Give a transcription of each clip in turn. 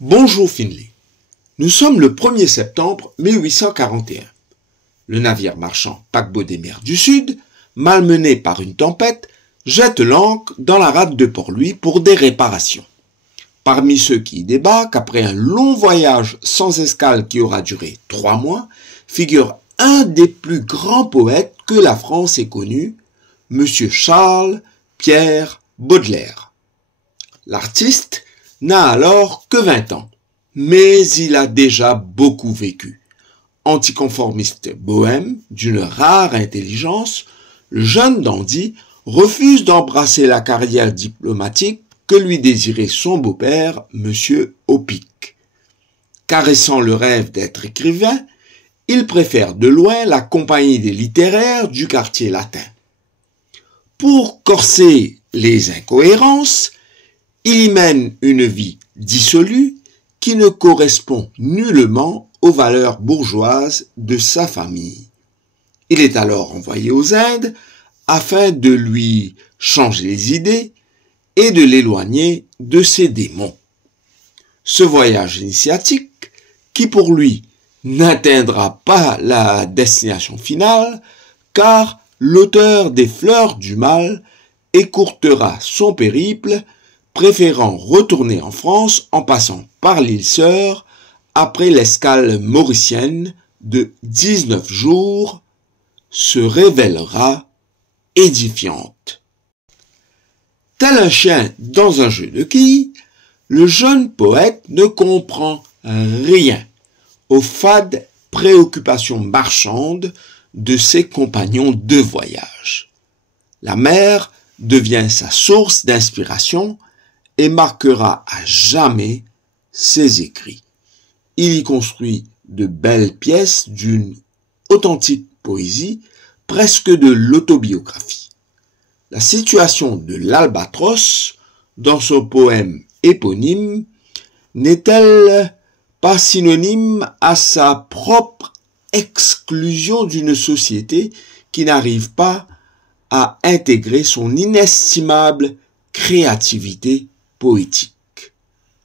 Bonjour Finlay. Nous sommes le 1er septembre 1841. Le navire marchand paquebot des mers du Sud, malmené par une tempête, jette l'ancre dans la rade de Port-Louis pour des réparations. Parmi ceux qui y débarquent, après un long voyage sans escale qui aura duré 3 mois, figure un des plus grands poètes que la France ait connu, M. Charles Pierre Baudelaire. L'artiste n'a alors que 20 ans, mais il a déjà beaucoup vécu. Anticonformiste bohème, d'une rare intelligence, le jeune dandy refuse d'embrasser la carrière diplomatique que lui désirait son beau-père, M. Opic. Caressant le rêve d'être écrivain, il préfère de loin la compagnie des littéraires du quartier latin. Pour corser les incohérences, il y mène une vie dissolue qui ne correspond nullement aux valeurs bourgeoises de sa famille. Il est alors envoyé aux Indes afin de lui changer les idées et de l'éloigner de ses démons. Ce voyage initiatique, qui pour lui n'atteindra pas la destination finale, car l'auteur des Fleurs du Mal écourtera son périple, préférant retourner en France en passant par l'île Sœur après l'escale mauricienne de 19 jours, se révélera édifiante. Tel un chien dans un jeu de quilles, le jeune poète ne comprend rien aux fades préoccupations marchandes de ses compagnons de voyage. La mer devient sa source d'inspiration et marquera à jamais ses écrits. Il y construit de belles pièces d'une authentique poésie, presque de l'autobiographie. La situation de l'albatros, dans son poème éponyme, n'est-elle pas synonyme à sa propre exclusion d'une société qui n'arrive pas à intégrer son inestimable créativité poétique?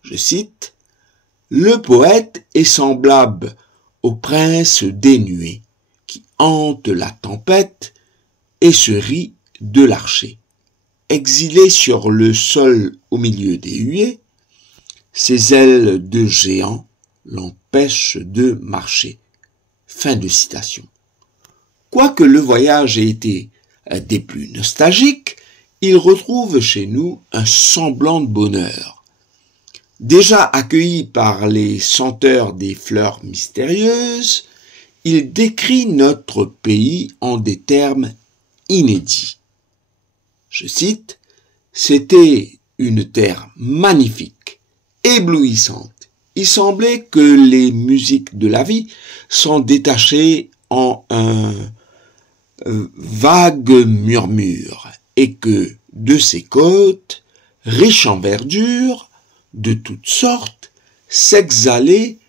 Je cite: « Le poète est semblable au prince des nuées qui hante la tempête et se rit de l'archer. Exilé sur le sol au milieu des huées, ses ailes de géant l'empêchent de marcher. » Fin de citation. Quoique le voyage ait été des plus nostalgiques, il retrouve chez nous un semblant de bonheur. Déjà accueilli par les senteurs des fleurs mystérieuses, il décrit notre pays en des termes inédits. Je cite: « C'était une terre magnifique, éblouissante. Il semblait que les musiques de la vie s'en détachaient en un vague murmure et que de ces côtes, riches en verdure, de toutes sortes, s'exhalait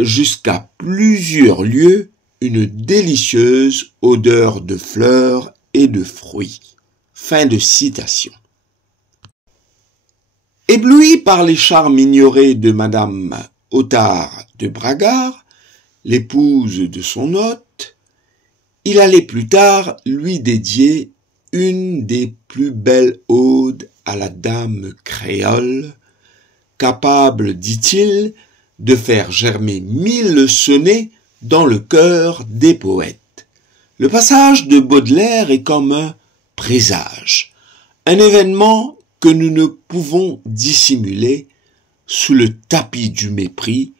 jusqu'à plusieurs lieues une délicieuse odeur de fleurs et de fruits. » Fin de citation. Ébloui par les charmes ignorés de Madame Otard de Bragard, l'épouse de son hôte, il allait plus tard lui dédier une des plus belles odes à la dame créole, capable, dit-il, de faire germer 1000 sonnets dans le cœur des poètes. Le passage de Baudelaire est comme un présage, un événement que nous ne pouvons dissimuler sous le tapis du mépris,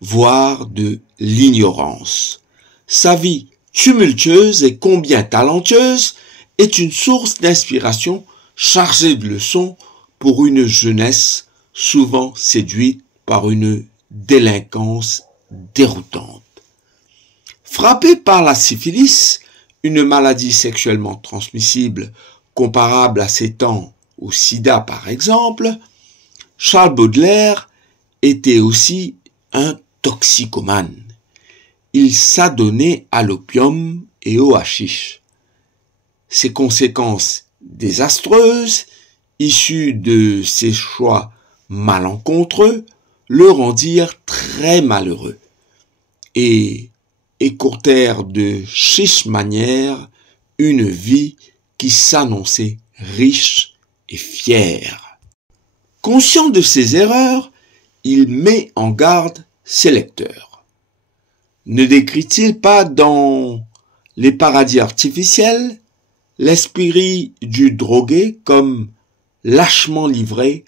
voire de l'ignorance. Sa vie tumultueuse et combien talentueuse est une source d'inspiration chargée de leçons pour une jeunesse souvent séduite par une délinquance déroutante. Frappé par la syphilis, une maladie sexuellement transmissible comparable à ces temps au sida par exemple, Charles Baudelaire était aussi un toxicomane. Il s'adonnait à l'opium et au hashish. Ses conséquences désastreuses, issues de ses choix malencontreux, le rendirent très malheureux et écourtèrent de chiche manière une vie qui s'annonçait riche et fière. Conscient de ses erreurs, il met en garde ses lecteurs. Ne décrit-il pas dans Les paradis artificiels l'esprit du drogué comme lâchement livré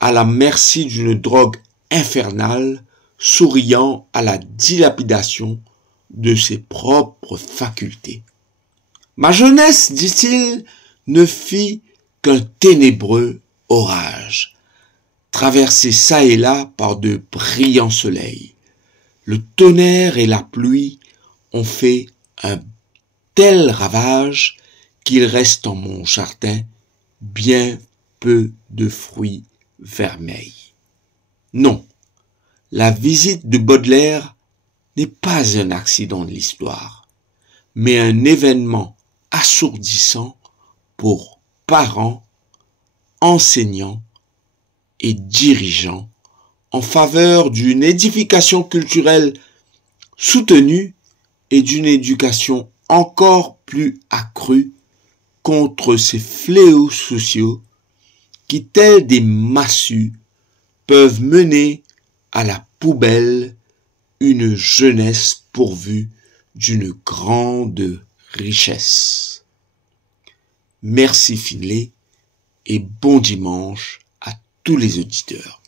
à la merci d'une drogue infernale, souriant à la dilapidation de ses propres facultés. Ma jeunesse, dit-il, ne fit qu'un ténébreux orage, traversé çà et là par de brillants soleils. Le tonnerre et la pluie ont fait un tel ravage qu'il reste en mon jardin bien peu de fruits vermeils. Non, la visite de Baudelaire n'est pas un accident de l'histoire, mais un événement assourdissant pour parents, enseignants et dirigeants en faveur d'une édification culturelle soutenue et d'une éducation encore plus accrue contre ces fléaux sociaux qui, tels des massues, peuvent mener à la poubelle une jeunesse pourvue d'une grande richesse. Merci Finlay et bon dimanche à tous les auditeurs.